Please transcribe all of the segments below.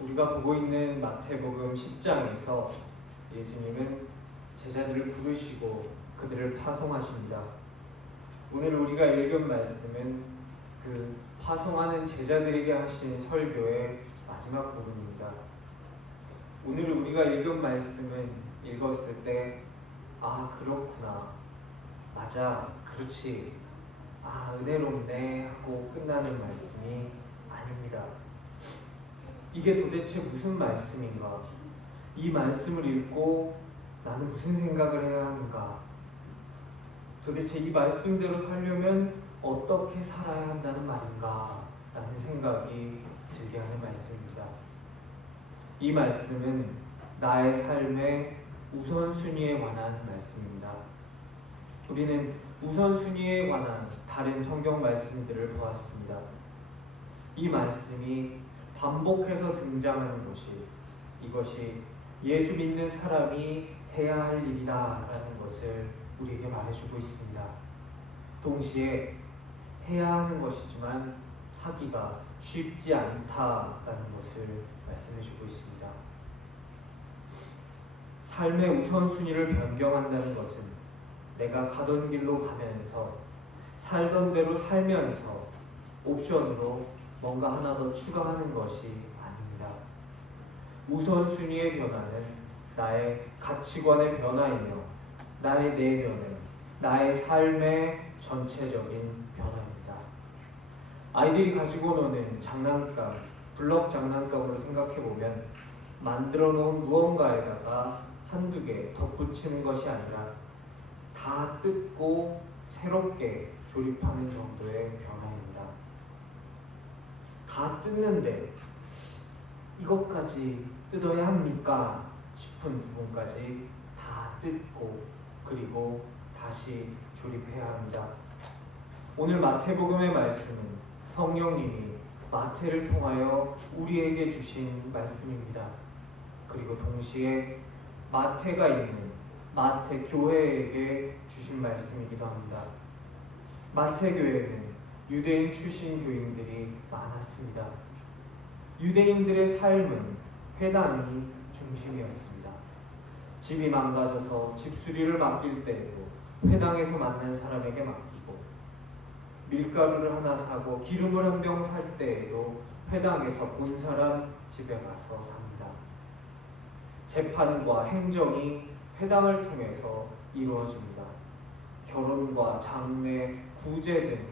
우리가 보고 있는 마태복음 10장에서 예수님은 제자들을 부르시고 그들을 파송하십니다. 오늘 우리가 읽은 말씀은 그 파송하는 제자들에게 하신 설교의 마지막 부분입니다. 오늘 우리가 읽은 말씀은 읽었을 때 그렇구나, 맞아, 그렇지, 은혜롭네 하고 끝나는 말씀이 아닙니다. 이게 도대체 무슨 말씀인가? 이 말씀을 읽고 나는 무슨 생각을 해야 하는가? 도대체 이 말씀대로 살려면 어떻게 살아야 한다는 말인가? 라는 생각이 들게 하는 말씀입니다. 이 말씀은 나의 삶의 우선순위에 관한 말씀입니다. 우리는 우선순위에 관한 다른 성경 말씀들을 보았습니다. 이 말씀이 반복해서 등장하는 이것이 예수 믿는 사람이 해야 할 일이다라는 것을 우리에게 말해주고 있습니다. 동시에 해야 하는 것이지만 하기가 쉽지 않다라는 것을 말씀해주고 있습니다. 삶의 우선순위를 변경한다는 것은 내가 가던 길로 가면서 살던 대로 살면서 옵션으로 뭔가 하나 더 추가하는 것이 아닙니다. 우선순위의 변화는 나의 가치관의 변화이며 나의 내면의, 나의 삶의 전체적인 변화입니다. 아이들이 가지고 노는 장난감, 블럭 장난감으로 생각해보면 만들어 놓은 무언가에다가 한두 개 덧붙이는 것이 아니라 다 뜯고 새롭게 조립하는 정도의 변화입니다. 다 뜯는데 이것까지 뜯어야 합니까? 싶은 부분까지 다 뜯고 그리고 다시 조립해야 합니다. 오늘 마태복음의 말씀은 성령님이 마태를 통하여 우리에게 주신 말씀입니다. 그리고 동시에 마태가 있는 마태 교회에게 주신 말씀이기도 합니다. 마태 교회는 유대인 출신 교인들이 많았습니다. 유대인들의 삶은 회당이 중심이었습니다. 집이 망가져서 집수리를 맡길 때에도 회당에서 만난 사람에게 맡기고, 밀가루를 하나 사고 기름을 한 병 살 때에도 회당에서 본 사람 집에 가서 삽니다. 재판과 행정이 회당을 통해서 이루어집니다. 결혼과 장례, 구제 등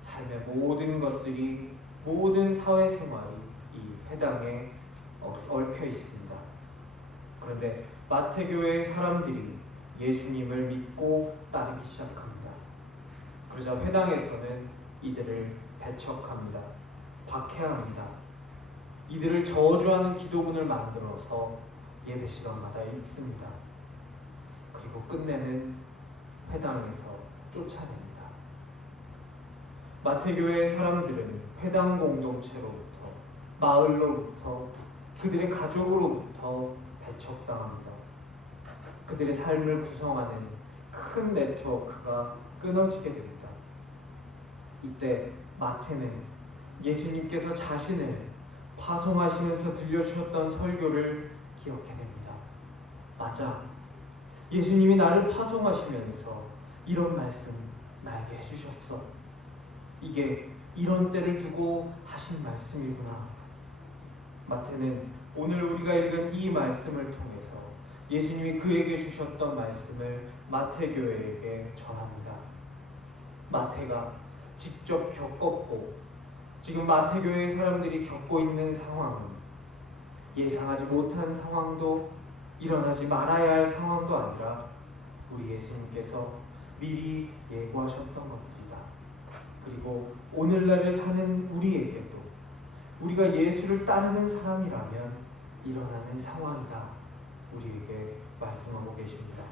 삶의 모든 것들이, 모든 사회생활이 이 회당에 얽혀 있습니다. 그런데 마태교회의 사람들이 예수님을 믿고 따르기 시작합니다. 그러자 회당에서는 이들을 배척합니다. 박해합니다. 이들을 저주하는 기도문을 만들어서 예배 시간마다 읽습니다. 그리고 끝내는 회당에서 쫓아냅니다. 마태교회의 사람들은 회당 공동체로부터, 마을로부터, 그들의 가족으로부터 배척당합니다. 그들의 삶을 구성하는 큰 네트워크가 끊어지게 됩니다. 이때 마태는 예수님께서 자신을 파송하시면서 들려주셨던 설교를 기억해냅니다. 맞아, 예수님이 나를 파송하시면서 이런 말씀 나에게 해주셨어. 이게 이런 때를 두고 하신 말씀이구나. 마태는 오늘 우리가 읽은 이 말씀을 통해서 예수님이 그에게 주셨던 말씀을 마태교회에게 전합니다. 마태가 직접 겪었고 지금 마태교회의 사람들이 겪고 있는 상황은 예상하지 못한 상황도 일어나지 말아야 할 상황도 아니라 우리 예수님께서 미리 예고하셨던 것들이다. 그리고 오늘날을 사는 우리에게도 우리가 예수를 따르는 사람이라면 일어나는 상황이다. 우리에게 말씀하고 계십니다.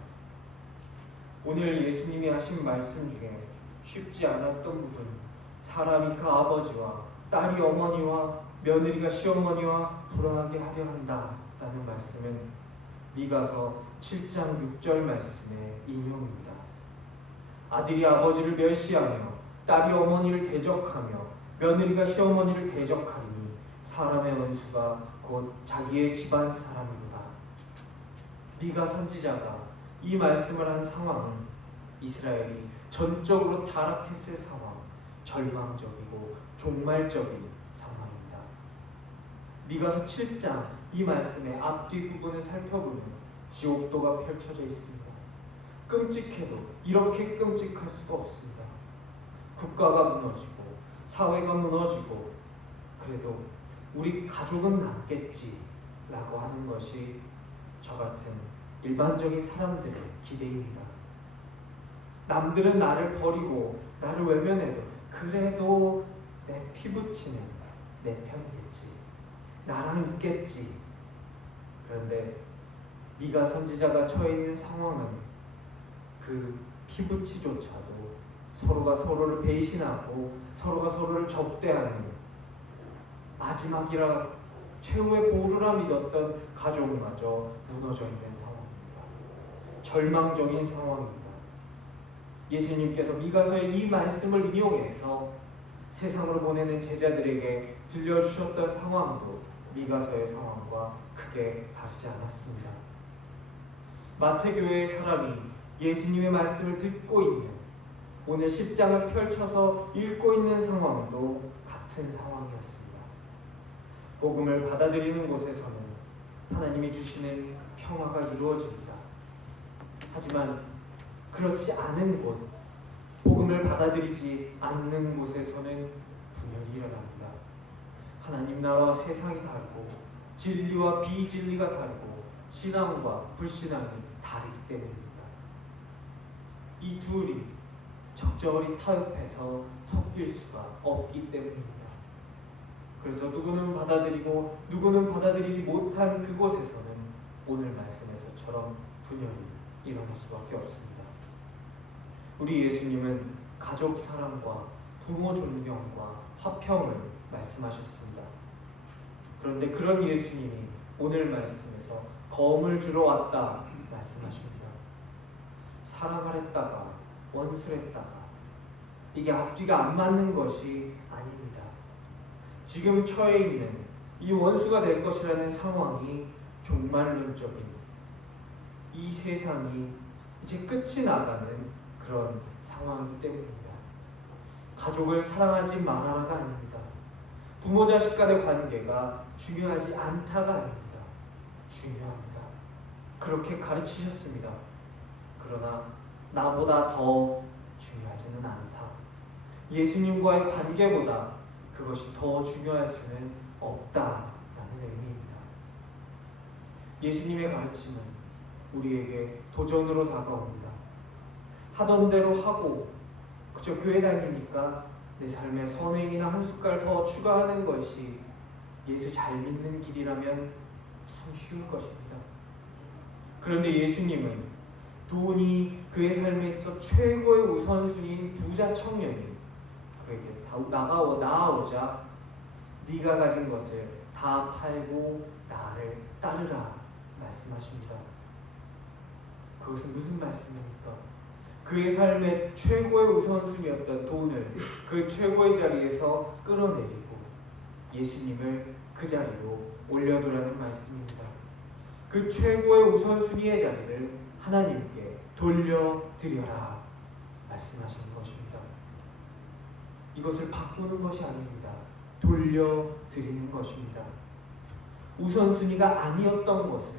오늘 예수님이 하신 말씀 중에 쉽지 않았던 부분, 사람이 그 아버지와 딸이 어머니와 며느리가 시어머니와 불화하게 하려 한다 라는 말씀은 미가서 7장 6절 말씀의 인용입니다. 아들이 아버지를 멸시하며 딸이 어머니를 대적하며 며느리가 시어머니를 대적하리니 사람의 원수가 곧 자기의 집안 사람이로다. 미가 선지자가 이 말씀을 한 상황은 이스라엘이 전적으로 타락했을 상황, 절망적이고 종말적인 상황입니다. 미가서 7장 이 말씀의 앞뒤 부분을 살펴보면 지옥도가 펼쳐져 있습니다. 끔찍해도 이렇게 끔찍할 수가 없습니다. 국가가 무너지고 사회가 무너지고 그래도 우리 가족은 남겠지라고 하는 것이 저 같은 일반적인 사람들의 기대입니다. 남들은 나를 버리고 나를 외면해도 그래도 내 피부치는 내 편이겠지, 나랑 있겠지. 그런데 미가 선지자가 처해 있는 상황은 그 피부치조차도 서로가 서로를 배신하고 서로가 서로를 적대하는 마지막이라 최후의 보루라 믿었던 가족마저 무너져 있는 상황입니다. 절망적인 상황입니다. 예수님께서 미가서의 이 말씀을 인용해서 세상으로 보내는 제자들에게 들려주셨던 상황도 미가서의 상황과 크게 다르지 않았습니다. 마태교회의 사람이 예수님의 말씀을 듣고 있는, 오늘 10장을 펼쳐서 읽고 있는 상황도 같은 상황이었습니다. 복음을 받아들이는 곳에서는 하나님이 주시는 평화가 이루어집니다. 하지만 그렇지 않은 곳, 복음을 받아들이지 않는 곳에서는 분열이 일어납니다. 하나님 나라와 세상이 다르고 진리와 비진리가 다르고 신앙과 불신앙이 다르기 때문입니다. 이 둘이 적절히 타협해서 섞일 수가 없기 때문입니다. 그래서 누구는 받아들이고 누구는 받아들이지 못한 그곳에서는 오늘 말씀에서처럼 분열이 일어날 수밖에 없습니다. 우리 예수님은 가족 사랑과 부모 존경과 화평을 말씀하셨습니다. 그런데 그런 예수님이 오늘 말씀에서 검을 주러 왔다 말씀하십니다. 사랑하랬다가 원수랬다가 이게 앞뒤가 안 맞는 것이 아닙니다. 지금 처해 있는 이 원수가 될 것이라는 상황이 종말론적인, 이 세상이 이제 끝이 나가는 그런 상황이기 때문입니다. 가족을 사랑하지 말아라가 아닙니다. 부모 자식 간의 관계가 중요하지 않다가 아닙니다. 중요합니다. 그렇게 가르치셨습니다. 그러나 나보다 더 중요하지는 않다. 예수님과의 관계보다 그것이 더 중요할 수는 없다라는 의미입니다. 예수님의 가르침은 우리에게 도전으로 다가옵니다. 하던 대로 하고 그저 교회 다니니까 내 삶에 선행이나 한 숟갈 더 추가하는 것이 예수 잘 믿는 길이라면 참 쉬울 것입니다. 그런데 예수님은 돈이 그의 삶에 있어 최고의 우선순위인 부자 청년이 그에게 나아오자 네가 가진 것을 다 팔고 나를 따르라 말씀하십니다. 그것은 무슨 말씀입니까? 그의 삶의 최고의 우선순위였던 돈을 그 최고의 자리에서 끌어내리고 예수님을 그 자리로 올려두라는 말씀입니다. 그 최고의 우선순위의 자리를 하나님께 돌려드려라 말씀하시는 것입니다. 이것을 바꾸는 것이 아닙니다. 돌려드리는 것입니다. 우선순위가 아니었던 것을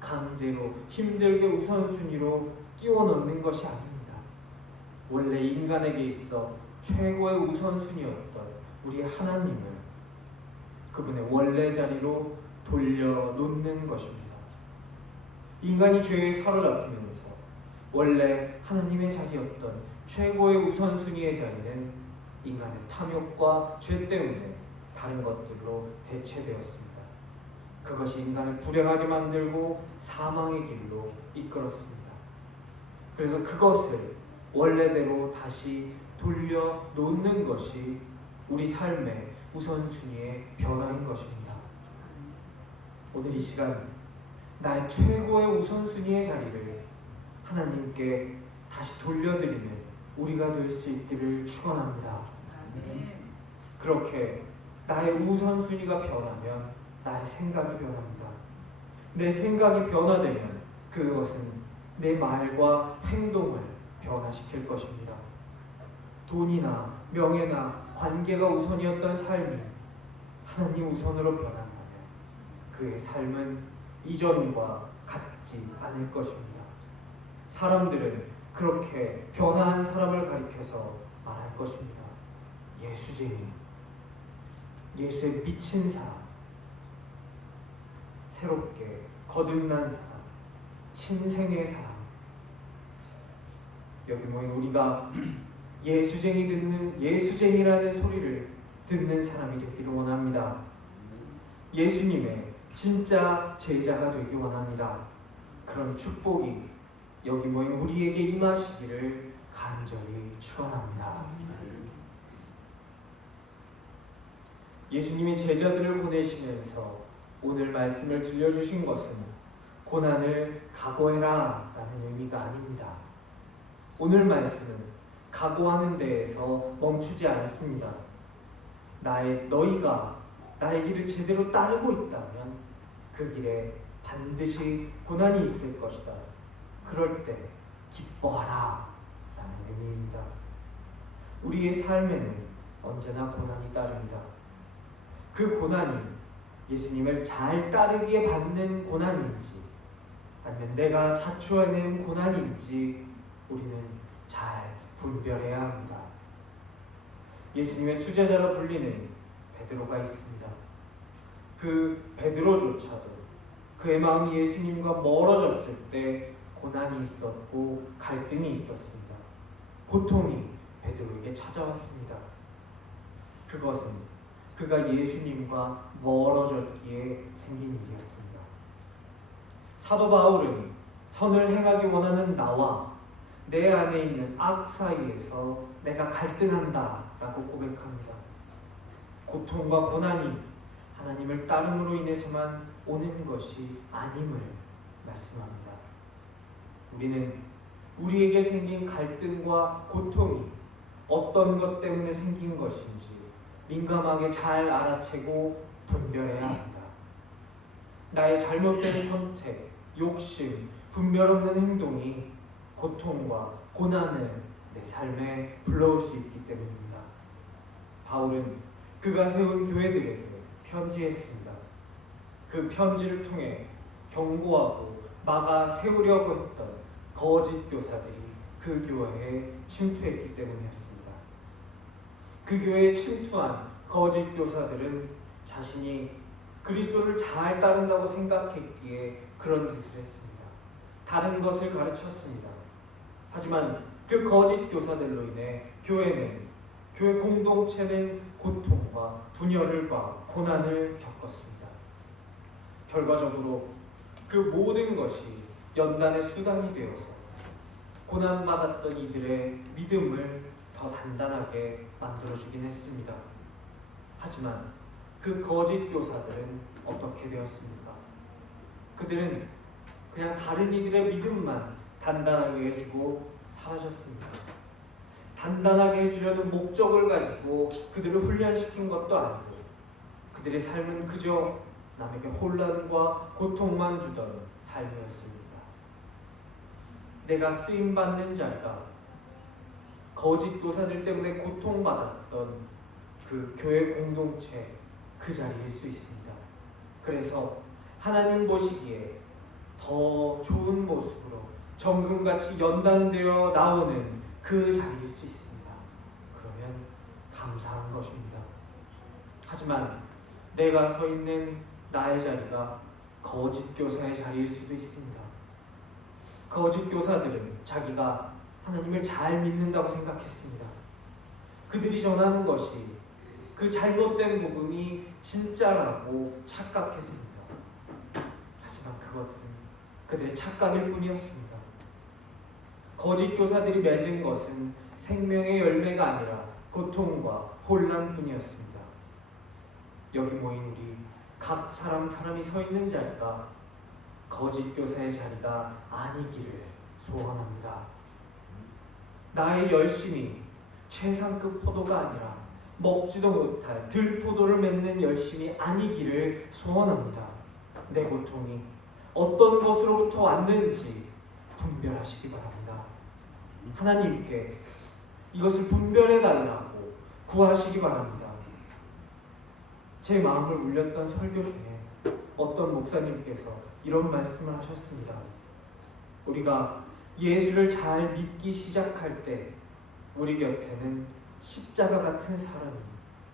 강제로 힘들게 우선순위로 끼워 넣는 것이 아닙니다. 원래 인간에게 있어 최고의 우선순위였던 우리 하나님을 그분의 원래 자리로 돌려놓는 것입니다. 인간이 죄에 사로잡히면서 원래 하나님의 자리였던 최고의 우선순위의 자리는 인간의 탐욕과 죄 때문에 다른 것들로 대체되었습니다. 그것이 인간을 불행하게 만들고 사망의 길로 이끌었습니다. 그래서 그것을 원래대로 다시 돌려놓는 것이 우리 삶의 우선순위의 변화인 것입니다. 오늘 이 시간 나의 최고의 우선순위의 자리를 하나님께 다시 돌려드리는 우리가 될 수 있기를 축원합니다. 그렇게 나의 우선순위가 변하면 나의 생각이 변합니다. 내 생각이 변화되면 그것은 내 말과 행동을 변화시킬 것입니다. 돈이나 명예나 관계가 우선이었던 삶이 하나님 우선으로 변한다면 그의 삶은 이전과 같지 않을 것입니다. 사람들은 그렇게 변화한 사람을 가리켜서 말할 것입니다. 예수쟁이, 예수에 미친 사람, 새롭게 거듭난 사람, 신생의 사람. 여기 모인 우리가 예수쟁이라는 소리를 듣는 사람이 되기를 원합니다. 예수님의 진짜 제자가 되기 원합니다. 그런 축복이 여기 모인 우리에게 임하시기를 간절히 축원합니다. 예수님이 제자들을 보내시면서 오늘 말씀을 들려주신 것은 고난을 각오해라 라는 의미가 아닙니다. 오늘 말씀은 각오하는 데에서 멈추지 않았습니다. 너희가 나의 길을 제대로 따르고 있다면 그 길에 반드시 고난이 있을 것이다. 그럴 때 기뻐하라 라는 의미입니다. 우리의 삶에는 언제나 고난이 따릅니다. 그 고난이 예수님을 잘 따르기에 받는 고난인지 아니면 내가 자초해낸 고난인지 우리는 잘 분별해야 합니다. 예수님의 수제자로 불리는 베드로가 있습니다. 그 베드로조차도 그의 마음이 예수님과 멀어졌을 때 고난이 있었고 갈등이 있었습니다. 고통이 베드로에게 찾아왔습니다. 그것은 그가 예수님과 멀어졌기에 생긴 일이었습니다. 사도 바울은 선을 행하기 원하는 나와 내 안에 있는 악 사이에서 내가 갈등한다 라고 고백합니다. 고통과 고난이 하나님을 따름으로 인해서만 오는 것이 아님을 말씀합니다. 우리는 우리에게 생긴 갈등과 고통이 어떤 것 때문에 생긴 것인지 민감하게 잘 알아채고 분별해야 합니다. 나의 잘못된 선택, 욕심, 분별 없는 행동이 고통과 고난을 내 삶에 불러올 수 있기 때문입니다. 바울은 그가 세운 교회들에게 편지했습니다. 그 편지를 통해 경고하고 막아 세우려고 했던 거짓 교사들이 그 교회에 침투했기 때문이었습니다. 그 교회에 침투한 거짓 교사들은 자신이 그리스도를 잘 따른다고 생각했기에 그런 짓을 했습니다. 다른 것을 가르쳤습니다. 하지만 그 거짓 교사들로 인해 교회 공동체는 고통과 분열과 고난을 겪었습니다. 결과적으로 그 모든 것이 연단의 수단이 되어서 고난받았던 이들의 믿음을 더 단단하게 만들어주긴 했습니다. 하지만 그 거짓 교사들은 어떻게 되었습니까? 그들은 그냥 다른 이들의 믿음만 단단하게 해주고 사라졌습니다. 단단하게 해주려는 목적을 가지고 그들을 훈련시킨 것도 아니고 그들의 삶은 그저 남에게 혼란과 고통만 주던 삶이었습니다. 내가 쓰임받는 자가 거짓 교사들 때문에 고통받았던 그 교회 공동체 그 자리일 수 있습니다. 그래서 하나님 보시기에 더 좋은 모습으로 정금같이 연단되어 나오는 그 자리일 수 있습니다. 그러면 감사한 것입니다. 하지만 내가 서 있는 나의 자리가 거짓 교사의 자리일 수도 있습니다. 거짓 교사들은 자기가 하나님을 잘 믿는다고 생각했습니다. 그들이 전하는 것이 그 잘못된 부분이 진짜라고 착각했습니다. 하지만 그것은 그들의 착각일 뿐이었습니다. 거짓 교사들이 맺은 것은 생명의 열매가 아니라 고통과 혼란뿐이었습니다. 여기 모인 우리 각 사람이 서 있는 자리가 거짓 교사의 자리가 아니기를 소원합니다. 나의 열심이 최상급 포도가 아니라 먹지도 못할 들포도를 맺는 열심이 아니기를 소원합니다. 내 고통이 어떤 것으로부터 왔는지 분별하시기 바랍니다. 하나님께 이것을 분별해달라고 구하시기 바랍니다. 제 마음을 울렸던 설교 중에 어떤 목사님께서 이런 말씀을 하셨습니다. 우리가 예수를 잘 믿기 시작할 때 우리 곁에는 십자가 같은 사람이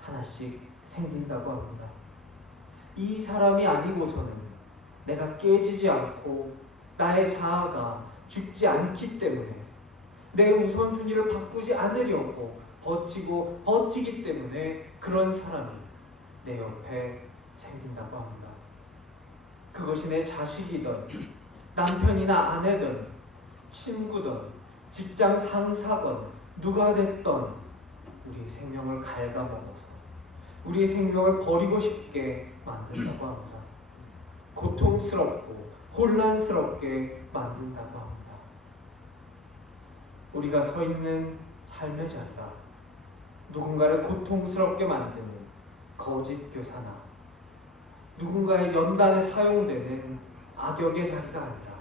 하나씩 생긴다고 합니다. 이 사람이 아니고서는 내가 깨지지 않고 나의 자아가 죽지 않기 때문에 내 우선순위를 바꾸지 않으려고 버티기 때문에 그런 사람이 내 옆에 생긴다고 합니다. 그것이 내 자식이든 남편이나 아내든 친구든 직장 상사건 누가 됐던 우리의 생명을 갉아먹어서 우리의 생명을 버리고 싶게 만든다고 합니다. 고통스럽고 혼란스럽게 만든다고 합니다. 우리가 서 있는 삶의 자리가 누군가를 고통스럽게 만드는 거짓 교사나 누군가의 연단에 사용되는 악역의 자리가 아니라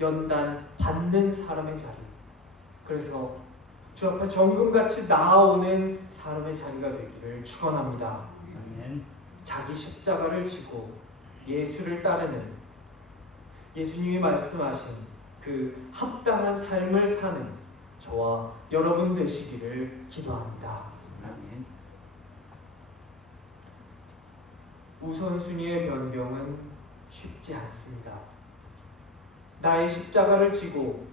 연단 받는 사람의 자리, 그래서 주 앞에 정금같이 나아오는 사람의 자리가 되기를 축원합니다. 자기 십자가를 지고 예수를 따르는 예수님이 말씀하신 그 합당한 삶을 사는 저와 여러분 되시기를 기도합니다. 우선순위의 변경은 쉽지 않습니다. 나의 십자가를 지고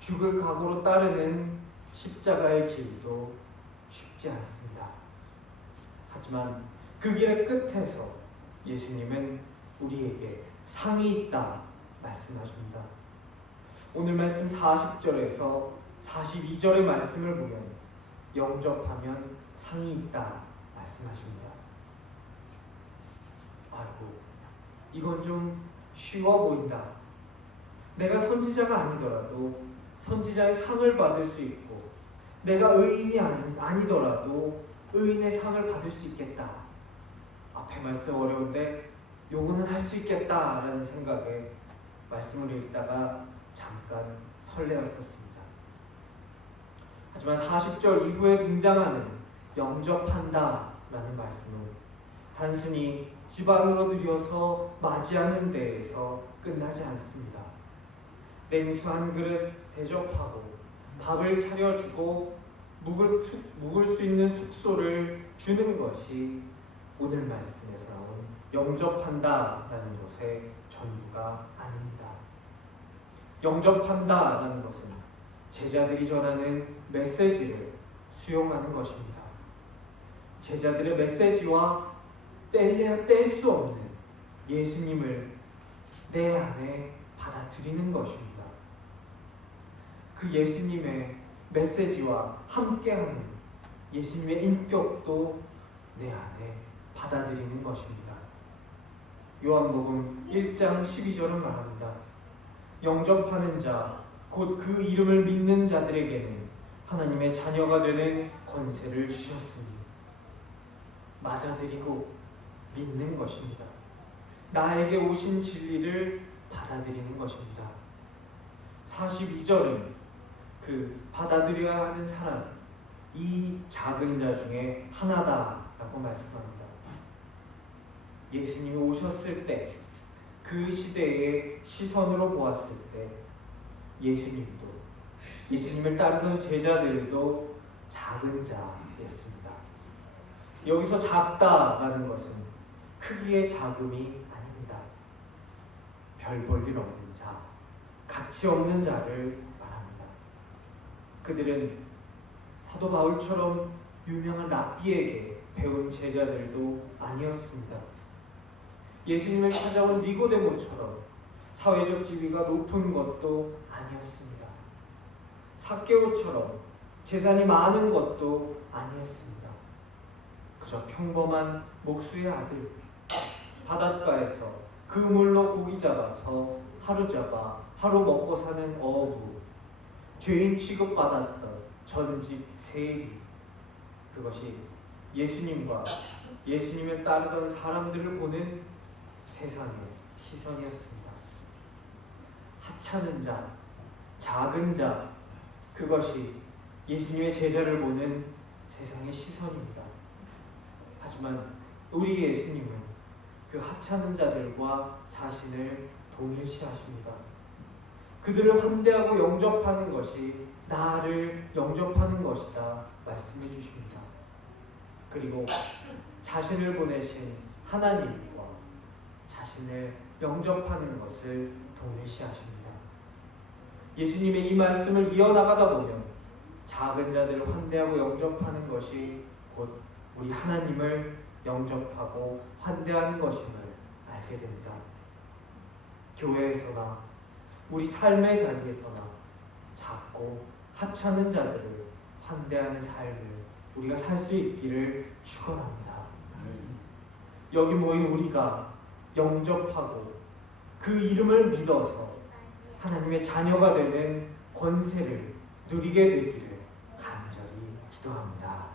죽을 각오로 따르는 십자가의 길도 쉽지 않습니다. 하지만 그 길의 끝에서 예수님은 우리에게 상이 있다 말씀하십니다. 오늘 말씀 40절에서 42절의 말씀을 보면 영접하면 상이 있다 말씀하십니다. 아이고, 이건 좀 쉬워 보인다. 내가 선지자가 아니더라도 선지자의 상을 받을 수 있고 내가 의인이 아니더라도 의인의 상을 받을 수 있겠다. 앞에 말씀 어려운데 요거는 할 수 있겠다라는 생각에 말씀을 읽다가 잠깐 설레었었습니다. 하지만 40절 이후에 등장하는 영접한다라는 말씀은 단순히 집 안으로 들여서 맞이하는 데에서 끝나지 않습니다. 냉수 한 그릇 대접하고 밥을 차려주고 묵을 수 있는 숙소를 주는 것이 오늘 말씀에서 나온 영접한다라는 것의 전부가 아닙니다. 영접한다라는 것은 제자들이 전하는 메시지를 수용하는 것입니다. 제자들의 메시지와 뗄 수 없는 예수님을 내 안에 받아들이는 것입니다. 그 예수님의 메시지와 함께하는 예수님의 인격도 내 안에 받아들이는 것입니다. 요한복음 1장 12절은 말합니다. 영접하는 자, 곧 그 이름을 믿는 자들에게는 하나님의 자녀가 되는 권세를 주셨으니 맞아들이고 믿는 것입니다. 나에게 오신 진리를 받아들이는 것입니다. 42절은 그 받아들여야 하는 사람, 이 작은 자 중에 하나다라고 말씀합니다. 예수님이 오셨을 때 그 시대의 시선으로 보았을 때 예수님도 예수님을 따르는 제자들도 작은 자였습니다. 여기서 작다라는 것은 크기의 작음이 아닙니다. 별 볼 일 없는 자, 가치 없는 자를 말합니다. 그들은 사도 바울처럼 유명한 랍비에게 배운 제자들도 아니었습니다. 예수님을 찾아온 니고데모처럼 사회적 지위가 높은 것도 아니었습니다. 삭개오처럼 재산이 많은 것도 아니었습니다. 그저 평범한 목수의 아들, 바닷가에서 그물로 고기 잡아서 하루 먹고 사는 어부, 죄인 취급받았던 전직 세리, 그것이 예수님과 예수님을 따르던 사람들을 보는 세상의 시선이었습니다. 하찮은 자, 작은 자, 그것이 예수님의 제자를 보는 세상의 시선입니다. 하지만 우리 예수님은 그 하찮은 자들과 자신을 동일시하십니다. 그들을 환대하고 영접하는 것이 나를 영접하는 것이다 말씀해 주십니다. 그리고 자신을 보내신 하나님과 자신을 영접하는 것을 동일시하십니다. 예수님의 이 말씀을 이어나가다 보면 작은 자들을 환대하고 영접하는 것이 곧 우리 하나님을 영접하고 환대하는 것임을 알게 됩니다. 교회에서나 우리 삶의 자리에서나 작고 하찮은 자들을 환대하는 삶을 우리가 살 수 있기를 축원합니다. 여기 모인 우리가 영접하고 그 이름을 믿어서 하나님의 자녀가 되는 권세를 누리게 되기를 간절히 기도합니다.